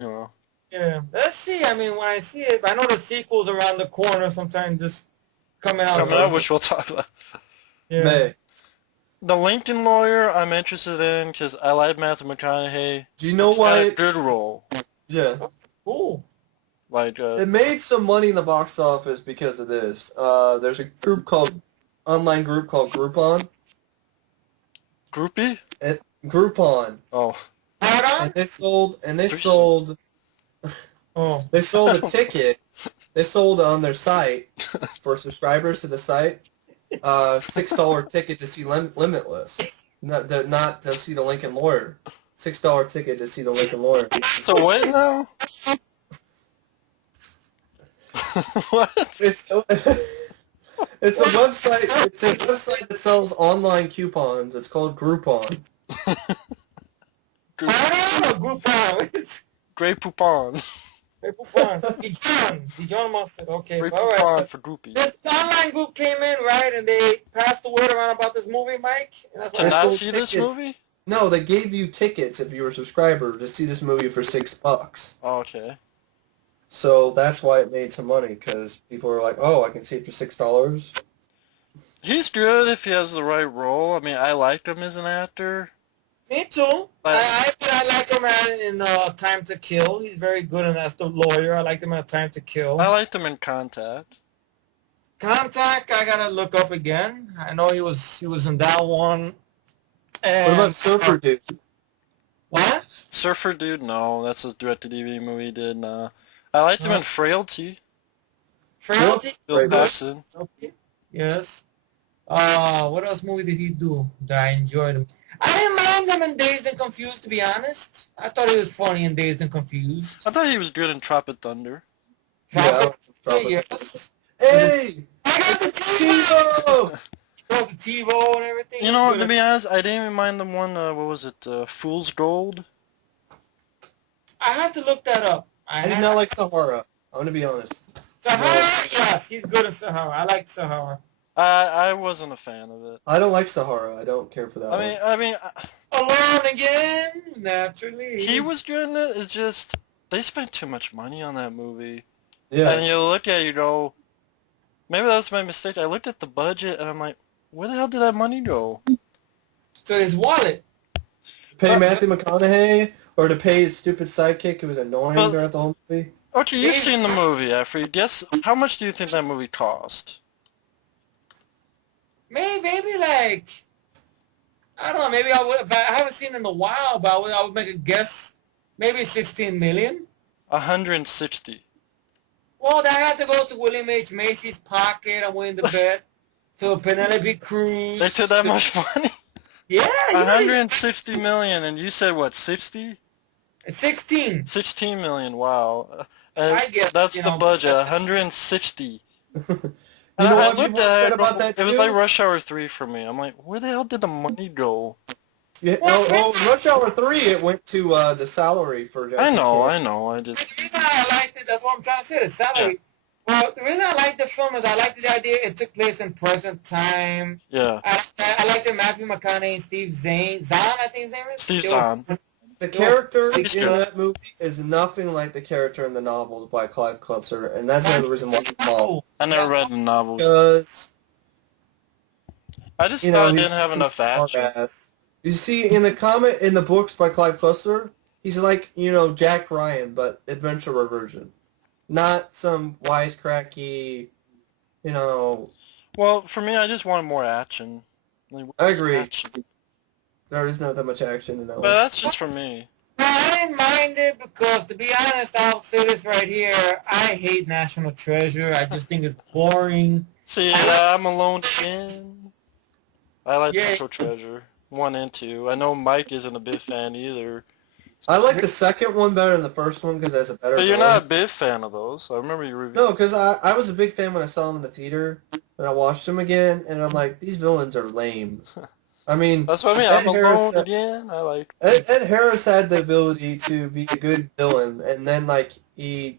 You know. Yeah, let's see. I mean, when I see it, I know the sequel's around the corner sometime, just coming out. Coming up, which we'll talk about. Yeah. May. The Lincoln Lawyer, I'm interested in because I like Matthew McConaughey. Do you know He's got why? a good role. Yeah. Cool. Like, It made some money in the box office because of this. There's a online group called Groupon. Groupie? Groupon. Oh. And they sold Oh. they sold a ticket. They sold on their site for subscribers to the site, $6 ticket to see Limitless, not to see the Lincoln Lawyer. $6 ticket to see the Lincoln Lawyer. So what now? What? It's a website. It's a website that sells online coupons. It's called Groupon. Groupon. Grey Poupon. Grey Poupon. Dijon mustard. Okay, Grey all Poupon right. for groupies. This online group came in, right, and they passed the word around about this movie, Mike. And that's To why not see this movie? No, they gave you tickets if you were a subscriber to see this movie for $6. Oh, okay. So that's why it made some money, because people were like, "Oh, I can see it for $6." He's good if he has the right role. I mean, I liked him as an actor. Me too. But I like him in Time to Kill. He's very good in as the lawyer. I liked him in Time to Kill. I liked him in Contact. Contact, I gotta look up again. I know he was in that one. And, What about Surfer Dude? What? Surfer Dude? No, that's a direct-to-DVD movie he did. I liked him in Frailty. Frailty? Bill Paxton. Okay. Yes. What else movie did he do that I enjoyed him? I didn't mind him in Dazed and Confused, to be honest. I thought he was funny in Dazed and Confused. I thought he was good in Tropic Thunder. Yeah, Yes. Hey! I got the TiVo! the TiVo and everything. You know, to be honest, I didn't even mind the one, what was it, Fool's Gold? I have to look that up. I did not like Sahara. I'm gonna be honest. Sahara? Yes, he's good in Sahara. I like Sahara. I wasn't a fan of it. I don't like Sahara. I don't care for that one. I mean, Alone again, naturally. he was good in it. It's just they spent too much money on that movie. Yeah. And you look at it, you go, maybe that was my mistake. I looked at the budget and I'm like, where the hell did that money go? To his wallet. Pay Matthew McConaughey or to pay his stupid sidekick who was annoying throughout the whole movie? Okay, you've seen the movie, Efree. Guess how much do you think that movie cost? Maybe like, I don't know, maybe I would, if I haven't seen it in a while, but I would make a guess, maybe 16 million. 160. Well, that had to go to William H. Macy's pocket. I'm willing to bet. To Penelope Cruz. They took that much money? Yeah. 160 million, and you said what, 60? 16. 16 million, wow. I guess, that's the budget, 160. You know I what looked people at said it, about that it was too? like Rush Hour 3 for me. I'm like, where the hell did the money go? Yeah, well, Rush Hour 3, it went to the salary for Jackie I know, Chan. I just... The reason I liked it, that's what I'm trying to say, the salary. Yeah. Well, the reason I liked the film is I liked the idea it took place in present time. Yeah. I liked the Matthew McConaughey and Steve Zahn, I think his name is? Steve Zahn. The character in that movie is nothing like the character in the novels by Clive Cussler, and that's another reason why I'm all. I never read the novels. Because, I just thought it didn't have he's enough a action. smart-ass. You see, in the books by Clive Cussler, he's like, Jack Ryan, but adventurer version. Not some wisecracky, Well, for me, I just wanted more action. Like, I agree. action. There is not that much action in that But one. that's just for me. No, I didn't mind it because, to be honest, I'll say this right here. I hate National Treasure. I just think it's boring. See, I'm alone again. I like Yeah. National Treasure 1 and 2. I know Mike isn't a big fan either. I like the second one better than the first one because that's a better But you're villain. not a big fan of those. I remember you reviewed. No, because I was a big fan when I saw them in the theater, and I watched them again, and I'm like, these villains are lame. I mean, That's what I mean. Ed I'm Harris alone said- again. I like. Ed Harris had the ability to be a good villain, and then he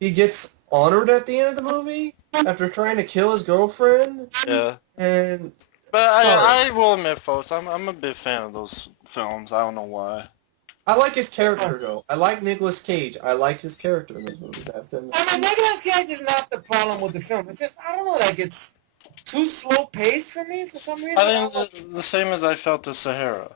gets honored at the end of the movie after trying to kill his girlfriend. Yeah. And But Sorry. I will admit, folks, I'm a big fan of those films. I don't know why. I like his character though. I like Nicolas Cage. I like his character in those movies. I have to admit. I mean, Nicolas Cage is not the problem with the film. It's just, I don't know, like, it's too slow paced for me for some reason. I think the same as I felt to Sahara.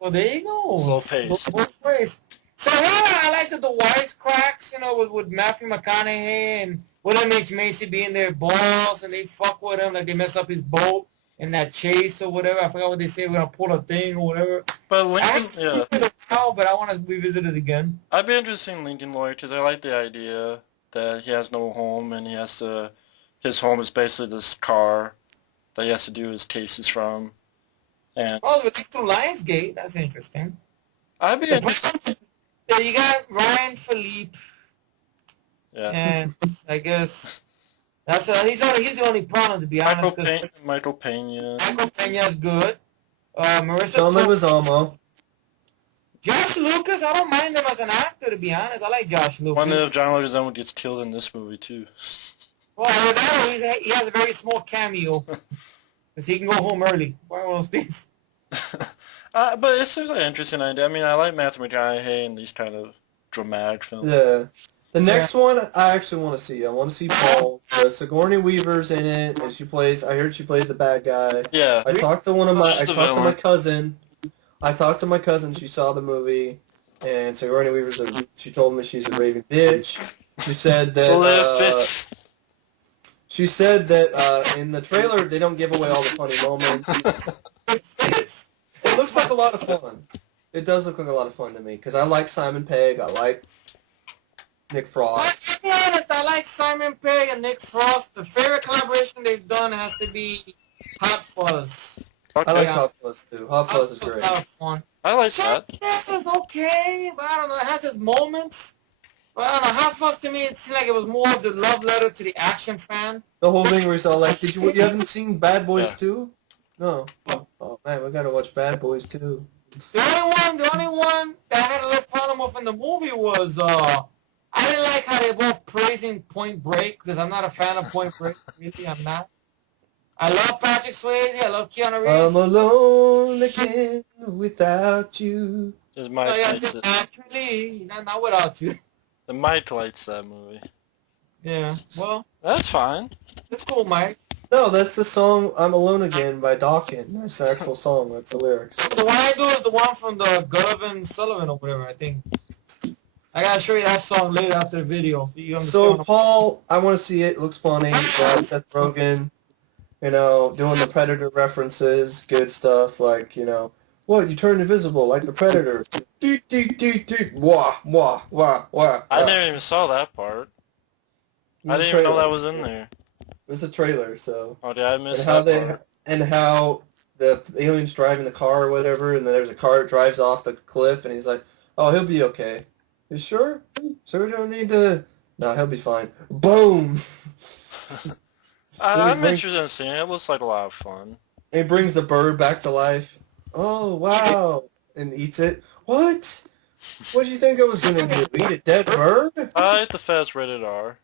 Well, there you go. Slow pace. Slow pace. So I liked the wisecracks, you know, with Matthew McConaughey and William H. Macy being their boss, and they fuck with him, like they mess up his boat in that chase or whatever. I forgot what they say. We're gonna pull a thing or whatever. But I Lincoln, haven't yeah. seen it now, but I want to revisit it again. I'd be interested in Lincoln Lawyer because I like the idea that he has no home and his home is basically this car that he has to do his cases from. And Oh, but it's through Lionsgate. That's interesting. I'd be interested. Yeah, you got Ryan Philippe, Yeah. and I guess that's he's the only problem, to be Michael honest. 'Cause Michael Pena. Michael Pena's good. Marissa Tell me Tomei. was Almo. Josh Lucas, I don't mind him as an actor, to be honest. I like Josh Lucas. One of John Leguizamo gets killed in this movie too. Well, he has a very small cameo, because he can go home early. One of those things. But it seems like an interesting idea. I mean, I like Matthew McConaughey in these kind of dramatic films. Yeah. The next one I actually want to see. I want to see Paul. Sigourney Weaver's in it, and I heard she plays the bad guy. Yeah. I talked to my cousin. I talked to my cousin. She saw the movie, and Sigourney Weaver's she told me she's a raving bitch. She said that. She said that in the trailer they don't give away all the funny moments. It looks like a lot of fun. It does look like a lot of fun to me because I like Simon Pegg. I like Nick Frost. To be honest, I like Simon Pegg and Nick Frost. The favorite collaboration they've done has to be Hot Fuzz. Okay. I like Hot Fuzz too. Hot Fuzz is great. A lot of fun. I like Shark that. Tale is okay, but I don't know. It has its moments. But I don't know. Hot Fuzz to me, it seemed like it was more of the love letter to the action fan. The whole thing where he's all like, you haven't seen Bad Boys Yeah. 2? No. Oh man, we gotta watch Bad Boys 2. The only one that I had a little problem with in the movie was I didn't like how they were both praising Point Break, because I'm not a fan of Point Break. Really, I'm not. I love Patrick Swayze. I love Keanu Reeves. I'm alone again without you. There's Mike Oh, yeah, likes just it. naturally, not without you. The Mike likes that movie. Yeah, well, That's fine. it's cool, Mike. No, that's the song I'm Alone Again by Dawkins. That's the actual song. That's the lyrics. The one I do is the one from the Gullivan Sullivan or whatever, I think. I gotta show you that song later after the video so you understand. So, Paul, I want to see it. It looks funny. Seth Rogen, doing the Predator references, good stuff. Like, what, you turn invisible like the Predator. Doot, doot, doot, doot. Wah, wah, wah, wah. I never even saw that part. I didn't even know that was in there. It was a trailer, so. Oh, did I miss And how that part? and how the alien's driving the car or whatever, and then there's a car that drives off the cliff, and he's like, "Oh, he'll be okay." You sure? So we don't need to. No, he'll be fine. Boom. I'm interested in seeing it. It looks like a lot of fun. And he brings the bird back to life. Oh wow! And eats it. What? What did you think I was gonna do? Eat a dead bird? I like the fast rated R.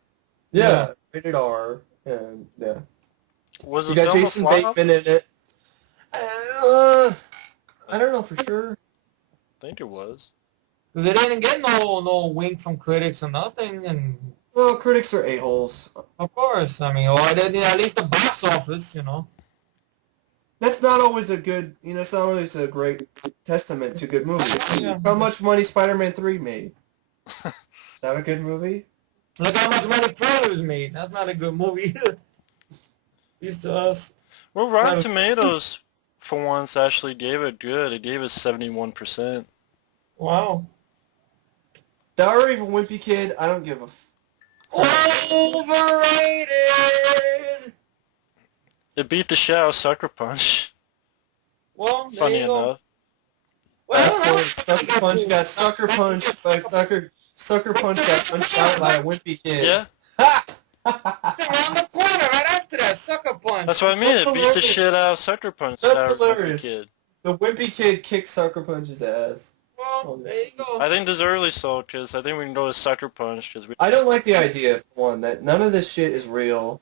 Yeah, rated R, and yeah. Was You it got film a Jason flop? Bateman in it. I don't know for sure. I think it was. Because it didn't get no wink from critics or nothing, and Well, critics are a-holes. of course, I mean, or at least the box office, That's not always a good, it's not always a great testament to good movies. Yeah. How much money Spider-Man 3 made? Is that a good movie? Look how much money Predators made. That's not a good movie either. Used to us. Well, Rotten Tomatoes, for once, actually gave it good. It gave it 71%. Wow. Diary of a Wimpy Kid, I don't give a Overrated. It beat the shit out of Sucker Punch. Well, there Funny you go. enough. Well, Sucker Punch got Sucker Punched by Sucker Punch got punched out by a Wimpy Kid. Yeah, Ha! It's around the corner right after that. Sucker Punch. that's what I mean. That's It beat the hilarious. shit out of Sucker Punch. That's Sucker hilarious. Kid. The Wimpy Kid kicked Sucker Punch's ass. Well, there you go. I think deservedly so, because I think we can go to Sucker Punch, because we... I don't like the idea, for one, that none of this shit is real.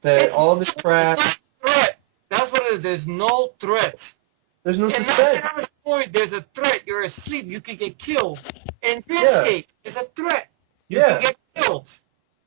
That It's all this crap... Threat. That's what it is. There's no threat. There's no In suspense. 99 stories, there's a threat. You're asleep. You could get killed. In Yeah. Dreamscape, there's a threat. You Yeah. could get killed.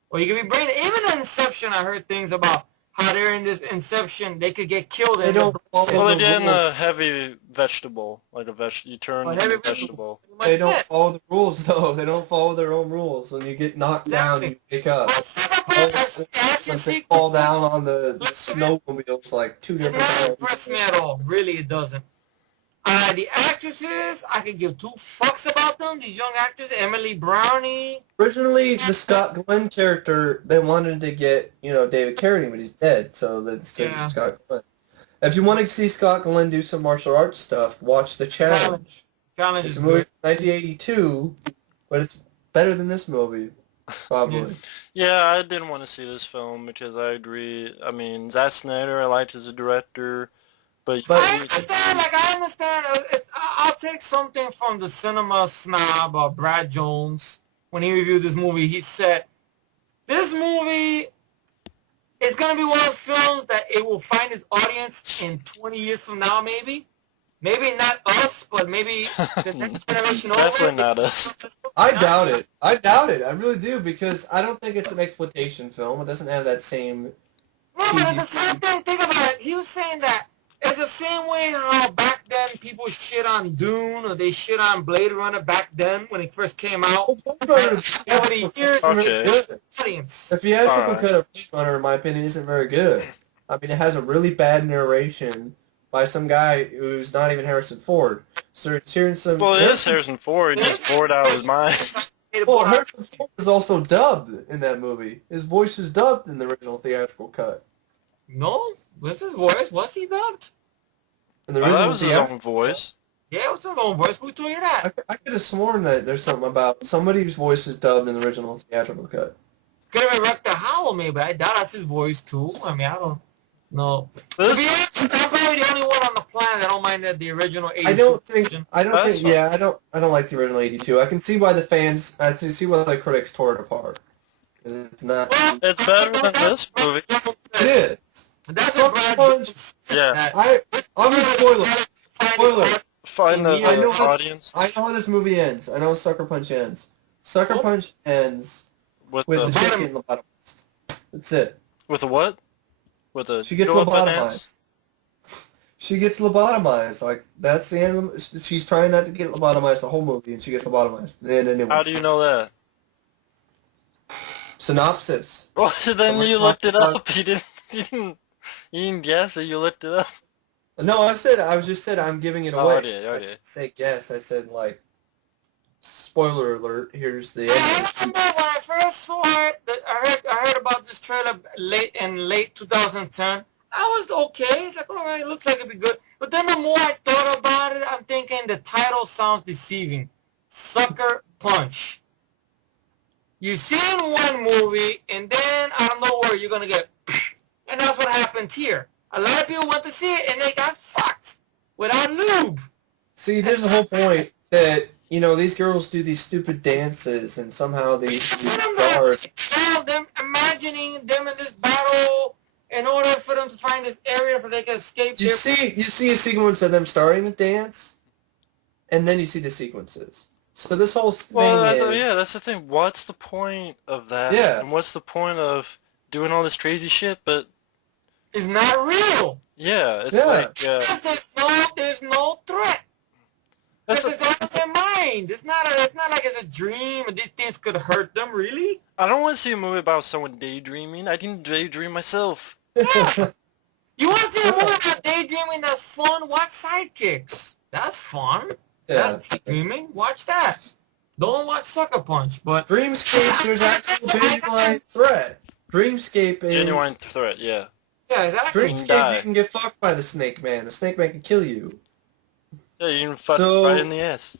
Or you could be brain. Even in Inception, I heard things about how they're in this Inception. They could get killed. They don't follow Well, the again, rules. a heavy vegetable, like you turn into a vegetable. They don't follow the rules, though. They don't follow their own rules. When you get knocked down, you wake up. Once they fall down on the snowmobiles like 2 It's different not times. impressed me at all. Really, it doesn't. The actresses, I could give 2 fucks about them. These young actors, Emily Brownie. Originally, the Scott Glenn character, they wanted to get, David Carradine, but he's dead, so that's Yeah. Scott Glenn. If you want to see Scott Glenn do some martial arts stuff, watch The Challenge. Challenge It's is a movie good. from 1982, but it's better than this movie, probably. Yeah, I didn't want to see this film because I agree. I mean, Zack Snyder, I liked as a director, but I understand. I'll take something from the cinema snob, Brad Jones. When he reviewed this movie, he said, this movie is going to be one of those films that it will find its audience in 20 years from now, maybe. Maybe not us, but maybe the next generation over. definitely not us. I doubt it. I really do, because I don't think it's an exploitation film. It doesn't have that same... No, but it's the same thing. Think about it. He was saying that it's the same way how back then people shit on Dune or they shit on Blade Runner back then when it first came out. Over the years, Okay. audience. The theatrical Alright. cut of Blade Runner, in my opinion, isn't very good. I mean, it has a really bad narration by some guy who's not even Harrison Ford. So it's hearing some... Well, it is Harrison Ford. He's bored out of his mind. Well, Harrison Ford was also dubbed in that movie. His voice was dubbed in the original theatrical cut. No, what's his voice? Was he dubbed? In the Oh, that original was his theatrical own voice. Yeah, it was his own voice. Who told you that? I could have sworn that there's something about somebody's voice is dubbed in the original theatrical cut. Could have been Rector Howell, maybe. I doubt that's his voice, too. I mean, I don't know. To be This, honest, I'm probably the only one on the planet that don't mind that the original 82 I don't version. That's think, yeah, I don't like the original 82. I can see why I can see why the critics tore it apart. 'Cause it's not, Well, it's better than this movie. it is. That's what Brad Sucker Jones Yeah. I'm gonna spoil it. Spoiler. Find the I know how, audience I know how this movie ends. I know how Sucker Punch ends. Sucker Punch ends with with the the chick getting lobotomized. That's it. with the what? With the She gets go up and lobotomized. dance? She gets lobotomized. Like, that's the end of the, she's trying not to get lobotomized the whole movie, and she gets lobotomized. And anyway. How do you know that? Synopsis. Well, then you looked it up. You didn't guess it. You looked it up. No, I just said I'm giving it Oh, away. okay, okay. I didn't say guess. I said, like, spoiler alert, here's the I end. remember when I first saw it, I heard about this trailer late 2010. I was okay. It's like, all right, it looks like it'd be good. But then the more I thought about it, I'm thinking the title sounds deceiving. Sucker Punch. You see in one movie, and then out of nowhere, you're going to get... And that's what happened here. A lot of people went to see it, and they got fucked without lube. See, there's the whole point that, these girls do these stupid dances, and somehow these stars... Them imagining them in this battle in order for them to find this area where they can escape. You see a sequence of them starting to dance, and then you see the sequences. So this whole thing That's the thing. What's the point of that? Yeah. And what's the point of doing all this crazy shit? But It's not real. yeah, it's Yeah. like There's no threat. that's Because it's out of their mind. It's not like it's a dream and these things could hurt them, really. I don't want to see a movie about someone daydreaming. I can daydream myself. You want to see a movie about daydreaming that's fun? Watch Sidekicks. That's fun. Yeah. That's daydreaming. Watch that. Don't watch Sucker Punch, but... Dreamscape, there's actual genuine threat. Dreamscape is... Genuine threat, yeah. Yeah, exactly. Dreamscape, you can get fucked by the Snake Man. The Snake Man can kill you. Yeah, you can fuck So- right in the ass.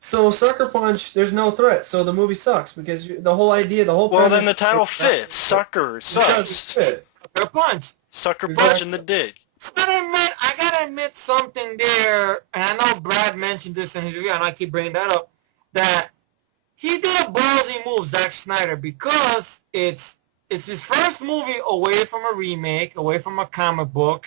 So Sucker Punch, there's no threat. So the movie sucks because the whole Well, premise then the title is- fits. Sucker It doesn't sucks. fit. Sucker Punch. Sucker Exactly. punch in the dick. I gotta admit something there, and I know Brad mentioned this in his review, and I keep bringing that up, that he did a ballsy move, Zack Snyder, because it's his first movie away from a remake, away from a comic book,